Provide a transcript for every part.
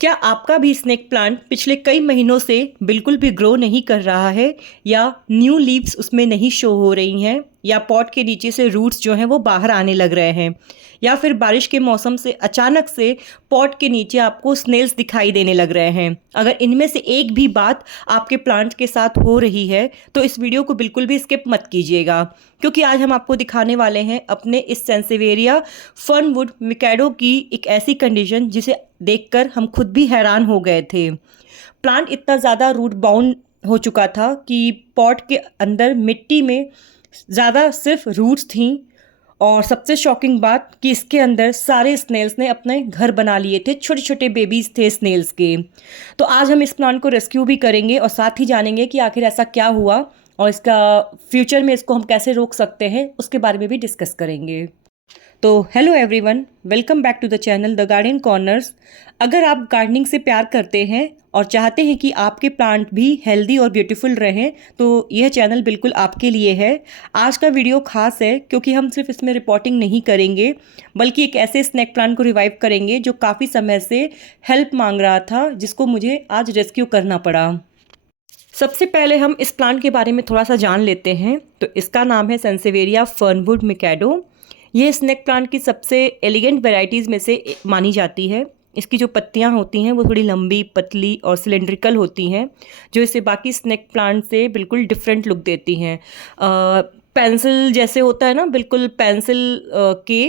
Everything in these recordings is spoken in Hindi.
क्या आपका भी स्नेक प्लांट पिछले कई महीनों से बिल्कुल भी ग्रो नहीं कर रहा है या न्यू लीव्स उसमें नहीं शो हो रही हैं या पॉट के नीचे से रूट्स जो हैं वो बाहर आने लग रहे हैं या फिर बारिश के मौसम से अचानक से पॉट के नीचे आपको स्नेल्स दिखाई देने लग रहे हैं। अगर इनमें से एक भी बात आपके प्लांट के साथ हो रही है तो इस वीडियो को बिल्कुल भी स्किप मत कीजिएगा, क्योंकि आज हम आपको दिखाने वाले हैं अपने इस सेंसेवेरिया फर्नवुड मिकाडो की एक ऐसी कंडीशन जिसे देखकर हम खुद भी हैरान हो गए थे। प्लांट इतना ज़्यादा रूट बाउंड हो चुका था कि पॉट के अंदर मिट्टी में ज़्यादा सिर्फ रूट्स थीं, और सबसे शॉकिंग बात कि इसके अंदर सारे स्नेल्स ने अपने घर बना लिए थे, छोटे छोटे बेबीज थे स्नेल्स के। तो आज हम इस प्लांट को रेस्क्यू भी करेंगे और साथ ही जानेंगे कि आखिर ऐसा क्या हुआ और इसका फ्यूचर में इसको हम कैसे रोक सकते हैं, उसके बारे में भी डिस्कस करेंगे। तो hello everyone, welcome back to the channel the garden corners. अगर आप गार्डनिंग से प्यार करते हैं और चाहते हैं कि आपके प्लांट भी हेल्दी और ब्यूटीफुल रहें तो यह चैनल बिल्कुल आपके लिए है। आज का वीडियो खास है क्योंकि हम सिर्फ इसमें रिपोर्टिंग नहीं करेंगे बल्कि एक ऐसे स्नैक प्लांट को रिवाइव करेंगे जो काफ़ी समय से हेल्प मांग रहा था, जिसको मुझे आज रेस्क्यू करना पड़ा। सबसे पहले हम इस प्लांट के बारे में थोड़ा सा जान लेते हैं। तो इसका नाम है सेंसेवेरिया फर्नवुड मिकाडो। ये स्नेक प्लांट की सबसे एलिगेंट वैरायटीज़ में से मानी जाती है। इसकी जो पत्तियां होती हैं वो थोड़ी लंबी, पतली और सिलेंड्रिकल होती हैं, जो इसे बाकी स्नेक प्लांट से बिल्कुल डिफरेंट लुक देती हैं। पेंसिल जैसे होता है ना, बिल्कुल पेंसिल के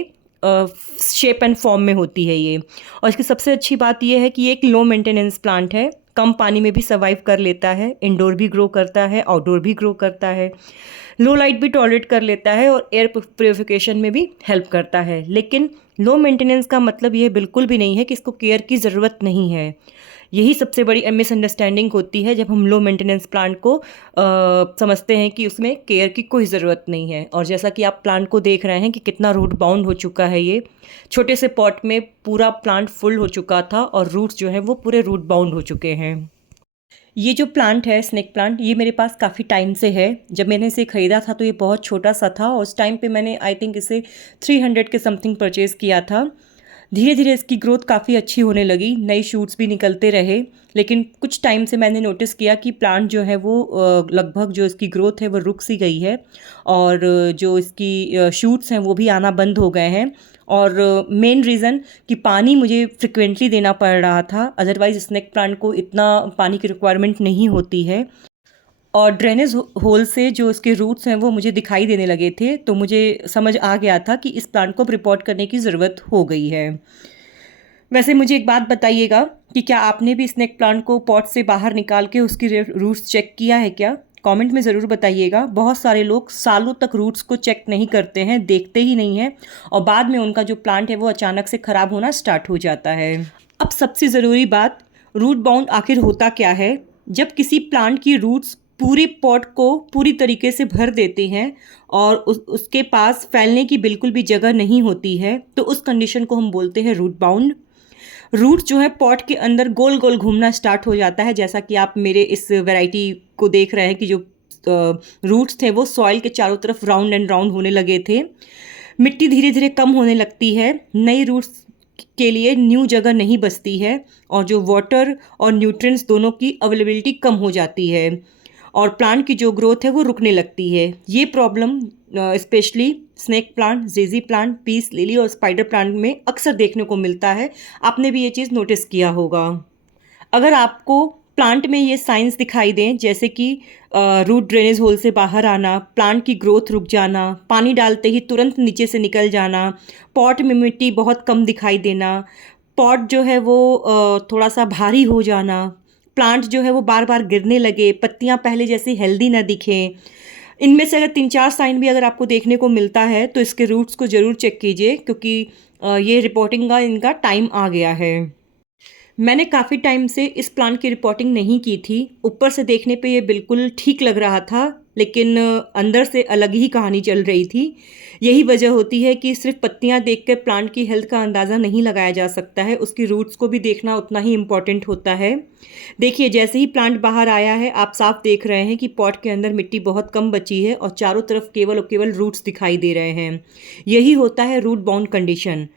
शेप एंड फॉर्म में होती है ये। और इसकी सबसे अच्छी बात यह है कि ये एक लो मेंटेनेंस प्लांट है, कम पानी में भी सर्वाइव कर लेता है, इंडोर भी ग्रो करता है, आउटडोर भी ग्रो करता है, लो लाइट भी टॉलरेट कर लेता है और एयर प्योरिफिकेशन में भी हेल्प करता है। लेकिन लो मेंटेनेंस का मतलब यह बिल्कुल भी नहीं है कि इसको केयर की ज़रूरत नहीं है। यही सबसे बड़ी मिसअंडरस्टैंडिंग होती है जब हम लो मेंटेनेंस प्लांट को समझते हैं कि उसमें केयर की कोई ज़रूरत नहीं है। और जैसा कि आप प्लांट को देख रहे हैं कि कितना रूट बाउंड हो चुका है, ये छोटे से पॉट में पूरा प्लांट फुल हो चुका था और रूट्स जो हैं वो पूरे रूट बाउंड हो चुके हैं। ये जो प्लांट है स्नेक प्लांट, ये मेरे पास काफ़ी टाइम से है। जब मैंने इसे ख़रीदा था तो ये बहुत छोटा सा था और उस टाइम पे मैंने आई थिंक इसे 300 के समथिंग परचेज़ किया था। धीरे धीरे इसकी ग्रोथ काफ़ी अच्छी होने लगी, नई शूट्स भी निकलते रहे। लेकिन कुछ टाइम से मैंने नोटिस किया कि प्लांट जो है वो लगभग जो इसकी ग्रोथ है वो रुक सी गई है और जो इसकी शूट्स हैं वो भी आना बंद हो गए हैं। और मेन रीज़न कि पानी मुझे फ्रिक्वेंटली देना पड़ रहा था, अदरवाइज़ स्नेक प्लांट को इतना पानी की रिक्वायरमेंट नहीं होती है। और ड्रेनेज होल से जो इसके रूट्स हैं वो मुझे दिखाई देने लगे थे, तो मुझे समझ आ गया था कि इस प्लांट को अब रिपोर्ट करने की ज़रूरत हो गई है। वैसे मुझे एक बात बताइएगा कि क्या आपने भी स्नेक प्लांट को पॉट से बाहर निकाल के उसकी रूट्स चेक किया है क्या? कमेंट में ज़रूर बताइएगा। बहुत सारे लोग सालों तक रूट्स को चेक नहीं करते हैं, देखते ही नहीं हैं और बाद में उनका जो प्लांट है वो अचानक से ख़राब होना स्टार्ट हो जाता है। अब सबसे ज़रूरी बात, रूट बाउंड आखिर होता क्या है? जब किसी प्लांट की रूट्स पूरी पॉट को पूरी तरीके से भर देते हैं और उसके पास फैलने की बिल्कुल भी जगह नहीं होती है, तो उस कंडीशन को हम बोलते हैं रूट बाउंड। रूट जो है पॉट के अंदर गोल गोल घूमना स्टार्ट हो जाता है, जैसा कि आप मेरे इस वैरायटी को देख रहे हैं कि जो रूट्स थे वो सॉइल के चारों तरफ राउंड एंड राउंड होने लगे थे। मिट्टी धीरे धीरे कम होने लगती है, नई रूट्स के लिए न्यू जगह नहीं बचती है और जो वाटर और न्यूट्रिएंट्स दोनों की अवेलेबिलिटी कम हो जाती है और प्लांट की जो ग्रोथ है वो रुकने लगती है। ये प्रॉब्लम स्पेशली स्नेक प्लांट, जेजी प्लांट, पीस लिली और स्पाइडर प्लांट में अक्सर देखने को मिलता है। आपने भी ये चीज़ नोटिस किया होगा। अगर आपको प्लांट में ये साइंस दिखाई दें, जैसे कि रूट ड्रेनेज होल से बाहर आना, प्लांट की ग्रोथ रुक जाना, पानी डालते ही तुरंत नीचे से निकल जाना, पॉट में मिट्टी बहुत कम दिखाई देना, पॉट जो है वो थोड़ा सा भारी हो जाना, प्लांट जो है वो बार बार गिरने लगे, पत्तियां पहले जैसी हेल्दी ना दिखें, इनमें से अगर 3-4 साइन भी अगर आपको देखने को मिलता है तो इसके रूट्स को ज़रूर चेक कीजिए, क्योंकि ये रिपोर्टिंग का इनका टाइम आ गया है। मैंने काफ़ी टाइम से इस प्लांट की रिपोर्टिंग नहीं की थी। ऊपर से देखने पे ये बिल्कुल ठीक लग रहा था, लेकिन अंदर से अलग ही कहानी चल रही थी। यही वजह होती है कि सिर्फ पत्तियां देखकर प्लांट की हेल्थ का अंदाज़ा नहीं लगाया जा सकता है, उसकी रूट्स को भी देखना उतना ही इम्पॉर्टेंट होता है। देखिए, जैसे ही प्लांट बाहर आया है आप साफ देख रहे हैं कि पॉट के अंदर मिट्टी बहुत कम बची है और चारों तरफ केवल और केवल रूट्स दिखाई दे रहे हैं। यही होता है रूट बाउंड कंडीशन।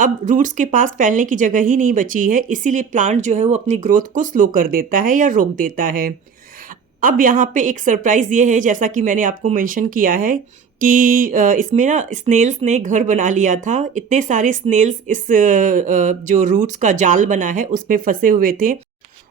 अब रूट्स के पास फैलने की जगह ही नहीं बची है, इसीलिए प्लांट जो है वो अपनी ग्रोथ को स्लो कर देता है या रोक देता है। अब यहाँ पे एक सरप्राइज़ ये है, जैसा कि मैंने आपको मेंशन किया है कि इसमें ना स्नेल्स ने घर बना लिया था। इतने सारे स्नेल्स इस जो रूट्स का जाल बना है उसमें फंसे हुए थे।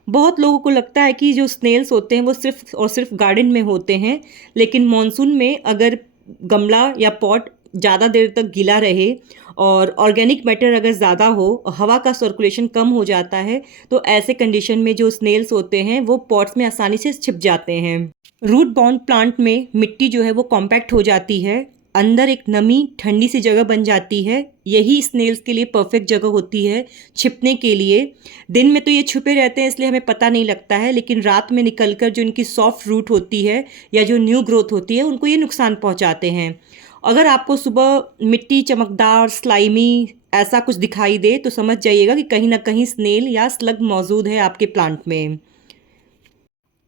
बहुत लोगों को लगता है कि जो स्नेल्स होते हैं वो सिर्फ और सिर्फ गार्डन में होते हैं, लेकिन मॉनसून में अगर गमला या पॉट ज़्यादा देर तक गीला रहे और ऑर्गेनिक मैटर अगर ज़्यादा हो, हवा का सर्कुलेशन कम हो जाता है, तो ऐसे कंडीशन में जो स्नेल्स होते हैं वो पॉट्स में आसानी से छिप जाते हैं। रूट बाउंड प्लांट में मिट्टी जो है वो कॉम्पैक्ट हो जाती है, अंदर एक नमी ठंडी सी जगह बन जाती है। यही स्नेल्स के लिए परफेक्ट जगह होती है छिपने के लिए। दिन में तो ये छुपे रहते हैं इसलिए हमें पता नहीं लगता है, लेकिन रात में निकलकर जो इनकी सॉफ्ट रूट होती है या जो न्यू ग्रोथ होती है उनको ये नुकसान पहुंचाते हैं। अगर आपको सुबह मिट्टी चमकदार स्लाइमी ऐसा कुछ दिखाई दे तो समझ जाइएगा कि कहीं ना कहीं स्नेल या स्लग मौजूद है आपके प्लांट में।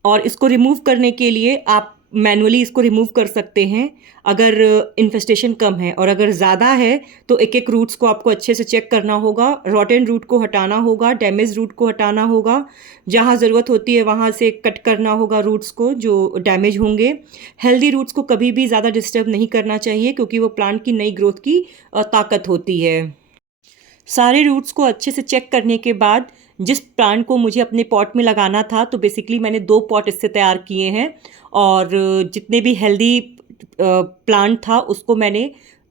और इसको रिमूव करने के लिए आप मैनुअली इसको रिमूव कर सकते हैं अगर इन्फेस्टेशन कम है, और अगर ज़्यादा है तो एक एक रूट्स को आपको अच्छे से चेक करना होगा। रॉटन रूट को हटाना होगा, डैमेज रूट को हटाना होगा, जहाँ ज़रूरत होती है वहाँ से कट करना होगा रूट्स को जो डैमेज होंगे। हेल्दी रूट्स को कभी भी ज़्यादा डिस्टर्ब नहीं करना चाहिए क्योंकि वो प्लांट की नई ग्रोथ की ताकत होती है। सारे रूट्स को अच्छे से चेक करने के बाद जिस प्लांट को मुझे अपने पॉट में लगाना था, तो बेसिकली मैंने 2 पॉट इससे तैयार किए हैं, और जितने भी हेल्दी प्लांट था उसको मैंने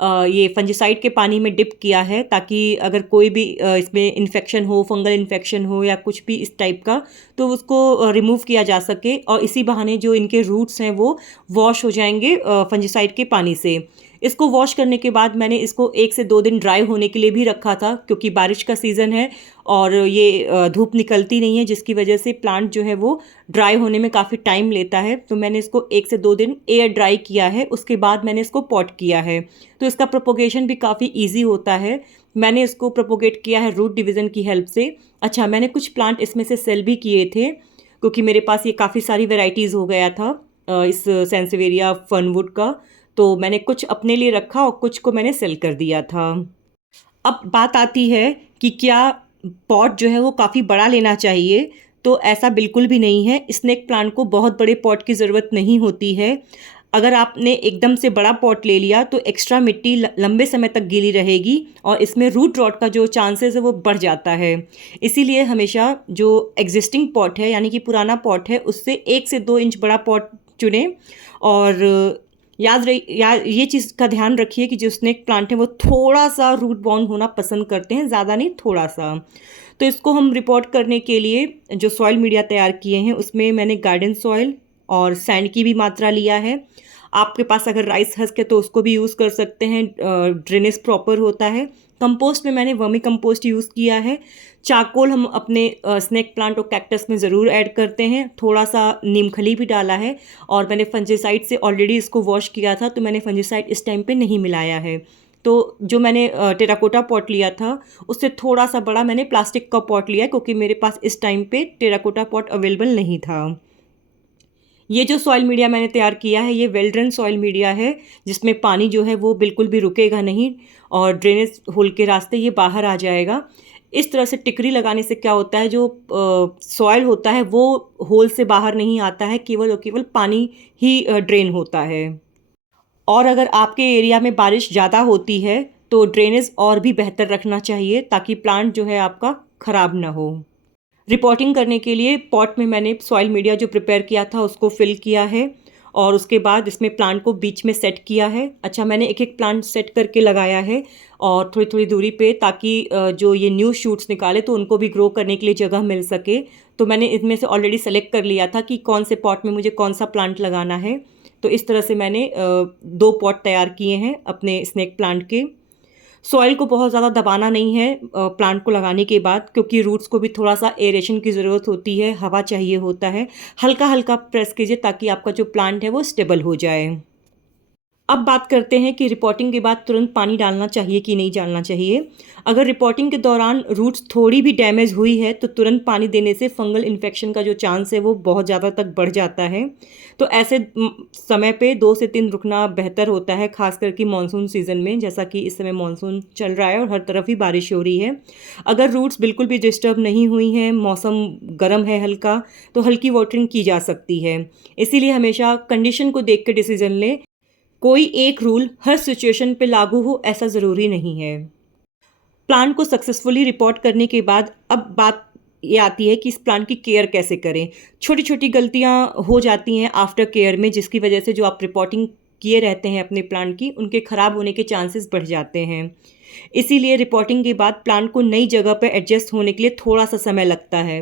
ये फंजिसाइड के पानी में डिप किया है, ताकि अगर कोई भी इसमें इन्फेक्शन हो, फंगल इन्फेक्शन हो या कुछ भी इस टाइप का, तो उसको रिमूव किया जा सके, और इसी बहाने जो इनके रूट्स हैं वो वॉश हो जाएंगे फंजिसाइड के पानी से। इसको वॉश करने के बाद मैंने इसको 1 से 2 दिन ड्राई होने के लिए भी रखा था, क्योंकि बारिश का सीज़न है और ये धूप निकलती नहीं है, जिसकी वजह से प्लांट जो है वो ड्राई होने में काफ़ी टाइम लेता है। तो मैंने इसको 1 से 2 दिन एयर ड्राई किया है, उसके बाद मैंने इसको पॉट किया है। तो इसका प्रोपोगेशन भी काफ़ी ईजी होता है। मैंने इसको प्रोपोगेट किया है रूट डिवीज़न की हेल्प से। अच्छा, मैंने कुछ प्लांट इसमें से सेल भी किए थे, क्योंकि मेरे पास ये काफ़ी सारी वेराइटीज़ हो गया था इस सेंसेवेरिया फर्नवुड का। तो मैंने कुछ अपने लिए रखा और कुछ को मैंने सेल कर दिया था। अब बात आती है कि क्या पॉट जो है वो काफ़ी बड़ा लेना चाहिए, तो ऐसा बिल्कुल भी नहीं है। स्नेक प्लांट को बहुत बड़े पॉट की ज़रूरत नहीं होती है। अगर आपने एकदम से बड़ा पॉट ले लिया तो एक्स्ट्रा मिट्टी लंबे समय तक गीली रहेगी और इसमें रूट रॉट का जो चांसेस है वो बढ़ जाता है। इसीलिए हमेशा जो एग्जिस्टिंग पॉट है, यानी कि पुराना पॉट है, उससे 1 से 2 इंच बड़ा पॉट चुनें। और ये चीज़ का ध्यान रखिए कि जो स्नेक प्लांट है वो थोड़ा सा रूट बाउंड होना पसंद करते हैं, ज़्यादा नहीं, थोड़ा सा। तो इसको हम रिपोर्ट करने के लिए जो सॉइल मीडिया तैयार किए हैं उसमें मैंने गार्डन सॉइल और सैंड की भी मात्रा लिया है। आपके पास अगर राइस हस्क है तो उसको भी यूज़ कर सकते हैं, ड्रेनेज प्रॉपर होता है। कंपोस्ट में मैंने वर्मी कंपोस्ट यूज़ किया है। चारकोल हम अपने स्नेक प्लांट और कैक्टस में ज़रूर ऐड करते हैं। थोड़ा सा नीम खली भी डाला है, और मैंने फंजीसाइड से ऑलरेडी इसको वॉश किया था, तो मैंने फंजीसाइड इस टाइम पे नहीं मिलाया है। तो जो मैंने टेराकोटा पॉट लिया था उससे थोड़ा सा बड़ा मैंने प्लास्टिक का पॉट लिया, क्योंकि मेरे पास इस टाइम पे टेराकोटा पॉट अवेलेबल नहीं था। ये जो सॉइल मीडिया मैंने तैयार किया है ये वेल ड्रेन सॉइल मीडिया है, जिसमें पानी जो है वो बिल्कुल भी रुकेगा नहीं और ड्रेनेज होल के रास्ते ये बाहर आ जाएगा। इस तरह से टिकरी लगाने से क्या होता है, जो सॉइल होता है वो होल से बाहर नहीं आता है, केवल और केवल पानी ही ड्रेन होता है। और अगर आपके एरिया में बारिश ज़्यादा होती है तो ड्रेनेज और भी बेहतर रखना चाहिए, ताकि प्लांट जो है आपका ख़राब ना हो। रिपोर्टिंग करने के लिए पॉट में मैंने सॉइल मीडिया जो प्रिपेयर किया था उसको फिल किया है, और उसके बाद इसमें प्लांट को बीच में सेट किया है। अच्छा, मैंने एक एक प्लांट सेट करके लगाया है और थोड़ी थोड़ी दूरी पे, ताकि जो ये न्यू शूट्स निकाले तो उनको भी ग्रो करने के लिए जगह मिल सके। तो मैंने इनमें से ऑलरेडी सेलेक्ट कर लिया था कि कौन से पॉट में मुझे कौन सा प्लांट लगाना है। तो इस तरह से मैंने 2 पॉट तैयार किए हैं अपने स्नेक प्लांट के। सॉइल को बहुत ज़्यादा दबाना नहीं है प्लांट को लगाने के बाद, क्योंकि रूट्स को भी थोड़ा सा एरेशन की ज़रूरत होती है, हवा चाहिए होता है। हल्का हल्का प्रेस कीजिए ताकि आपका जो प्लांट है वो स्टेबल हो जाए। अब बात करते हैं कि रिपोर्टिंग के बाद तुरंत पानी डालना चाहिए कि नहीं डालना चाहिए। अगर रिपोर्टिंग के दौरान रूट्स थोड़ी भी डैमेज हुई है तो तुरंत पानी देने से फंगल इन्फेक्शन का जो चांस है वो बहुत ज़्यादा तक बढ़ जाता है। तो ऐसे समय पे 2 से 3 रुकना बेहतर होता है, खास करके मानसून सीज़न में, जैसा कि इस समय मानसून चल रहा है और हर तरफ ही बारिश हो रही है। अगर रूट्स बिल्कुल भी डिस्टर्ब नहीं हुई हैं, मौसम गर्म है हल्का, तो हल्की वाटरिंग की जा सकती है। इसीलिए हमेशा कंडीशन को देख के डिसीजन लें। कोई एक रूल हर सिचुएशन पे लागू हो ऐसा ज़रूरी नहीं है। प्लान को सक्सेसफुली रिपोर्ट करने के बाद अब बात ये आती है कि इस प्लान की केयर कैसे करें। छोटी छोटी गलतियां हो जाती हैं आफ्टर केयर में, जिसकी वजह से जो आप रिपोर्टिंग किए रहते हैं अपने प्लान की, उनके ख़राब होने के चांसेस बढ़ जाते हैं। इसीलिए रिपोर्टिंग के बाद प्लान को नई जगह पर एडजस्ट होने के लिए थोड़ा सा समय लगता है।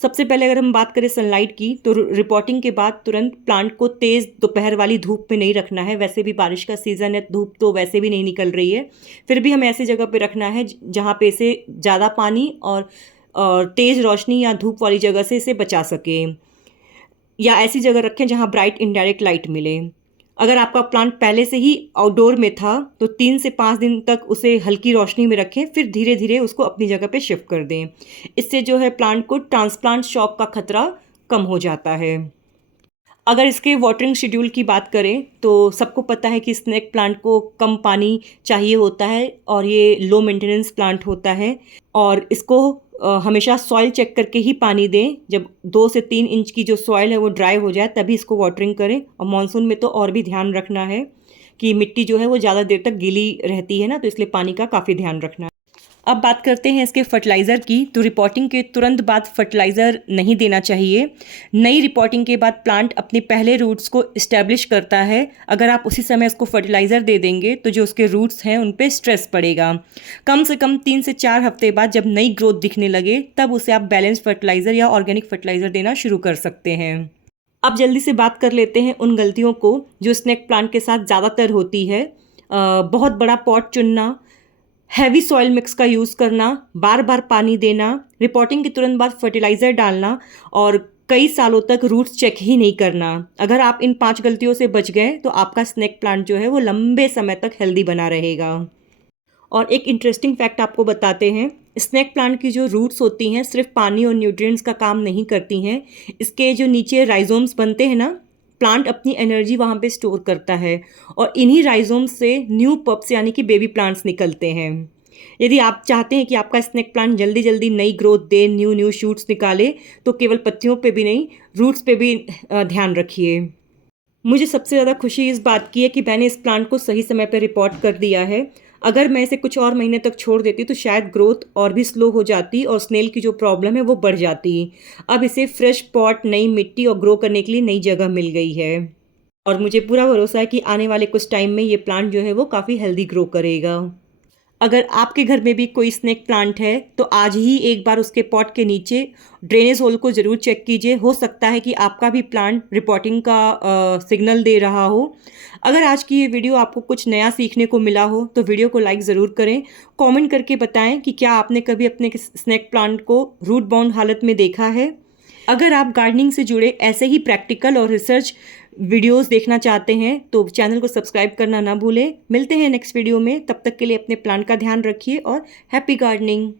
सबसे पहले अगर हम बात करें सनलाइट की, तो रिपोर्टिंग के बाद तुरंत प्लांट को तेज़ दोपहर वाली धूप में नहीं रखना है। वैसे भी बारिश का सीज़न है, धूप तो वैसे भी नहीं निकल रही है, फिर भी हमें ऐसी जगह पे रखना है जहाँ पे इसे ज़्यादा पानी और तेज़ रोशनी या धूप वाली जगह से इसे बचा सके, या ऐसी जगह रखें जहाँ ब्राइट इनडायरेक्ट लाइट मिले। अगर आपका प्लांट पहले से ही आउटडोर में था तो 3 से 5 दिन तक उसे हल्की रोशनी में रखें, फिर धीरे धीरे उसको अपनी जगह पे शिफ्ट कर दें। इससे जो है प्लांट को ट्रांसप्लांट शॉक का खतरा कम हो जाता है। अगर इसके वाटरिंग शेड्यूल की बात करें तो सबको पता है कि स्नेक प्लांट को कम पानी चाहिए होता है और ये लो मेंटेनेंस प्लांट होता है, और इसको हमेशा सॉइल चेक करके ही पानी दें। जब 2 से 3 इंच की जो सॉइल है वो ड्राई हो जाए तभी इसको वाटरिंग करें। और मानसून में तो और भी ध्यान रखना है कि मिट्टी जो है वो ज़्यादा देर तक गीली रहती है ना, तो इसलिए पानी का काफ़ी ध्यान रखना है। अब बात करते हैं इसके फर्टिलाइज़र की। तो रिपोर्टिंग के तुरंत बाद फर्टिलाइज़र नहीं देना चाहिए। नई रिपोर्टिंग के बाद प्लांट अपने पहले रूट्स को इस्टेब्लिश करता है। अगर आप उसी समय उसको फर्टिलाइज़र दे देंगे तो जो उसके रूट्स हैं उन पे स्ट्रेस पड़ेगा। कम से कम 3 से 4 हफ्ते बाद जब नई ग्रोथ दिखने लगे तब उसे आप बैलेंस फर्टिलाइज़र या ऑर्गेनिक फर्टिलाइज़र देना शुरू कर सकते हैं। अब जल्दी से बात कर लेते हैं उन गलतियों को जो स्नेक प्लांट के साथ ज़्यादातर होती है। बहुत बड़ा पॉट चुनना, हैवी सॉइल मिक्स का यूज़ करना, बार बार पानी देना, रिपोर्टिंग के तुरंत बाद फर्टिलाइज़र डालना और कई सालों तक रूट्स चेक ही नहीं करना। अगर आप इन 5 गलतियों से बच गए तो आपका स्नेक प्लांट जो है वो लंबे समय तक हेल्दी बना रहेगा। और एक इंटरेस्टिंग फैक्ट आपको बताते हैं, स्नेक प्लांट की जो रूट्स होती हैं सिर्फ पानी और न्यूट्रिएंट्स का काम नहीं करती हैं। इसके जो नीचे राइजोम्स बनते हैं ना, प्लांट अपनी एनर्जी वहाँ पे स्टोर करता है और इन्हीं राइजोम्स से न्यू पप्स यानी कि बेबी प्लांट्स निकलते हैं। यदि आप चाहते हैं कि आपका स्नेक प्लांट जल्दी जल्दी नई ग्रोथ दे, न्यू शूट्स निकाले, तो केवल पत्तियों पे भी नहीं, रूट्स पे भी ध्यान रखिए। मुझे सबसे ज़्यादा खुशी इस बात की है कि मैंने इस प्लांट को सही समय पर रिपोर्ट कर दिया है। अगर मैं इसे कुछ और महीने तक छोड़ देती तो शायद ग्रोथ और भी स्लो हो जाती और स्नेल की जो प्रॉब्लम है वो बढ़ जाती। अब इसे फ्रेश पॉट, नई मिट्टी और ग्रो करने के लिए नई जगह मिल गई है और मुझे पूरा भरोसा है कि आने वाले कुछ टाइम में ये प्लांट जो है वो काफ़ी हेल्दी ग्रो करेगा। अगर आपके घर में भी कोई स्नेक प्लांट है तो आज ही एक बार उसके पॉट के नीचे ड्रेनेज होल को ज़रूर चेक कीजिए। हो सकता है कि आपका भी प्लांट रिपोर्टिंग का सिग्नल दे रहा हो। अगर आज की ये वीडियो आपको कुछ नया सीखने को मिला हो तो वीडियो को लाइक ज़रूर करें। कमेंट करके बताएं कि क्या आपने कभी अपने स्नेक प्लांट को रूट बाउंड हालत में देखा है। अगर आप गार्डनिंग से जुड़े ऐसे ही प्रैक्टिकल और रिसर्च वीडियोस देखना चाहते हैं तो चैनल को सब्सक्राइब करना ना भूलें। मिलते हैं नेक्स्ट वीडियो में, तब तक के लिए अपने प्लांट का ध्यान रखिए और हैप्पी गार्डनिंग।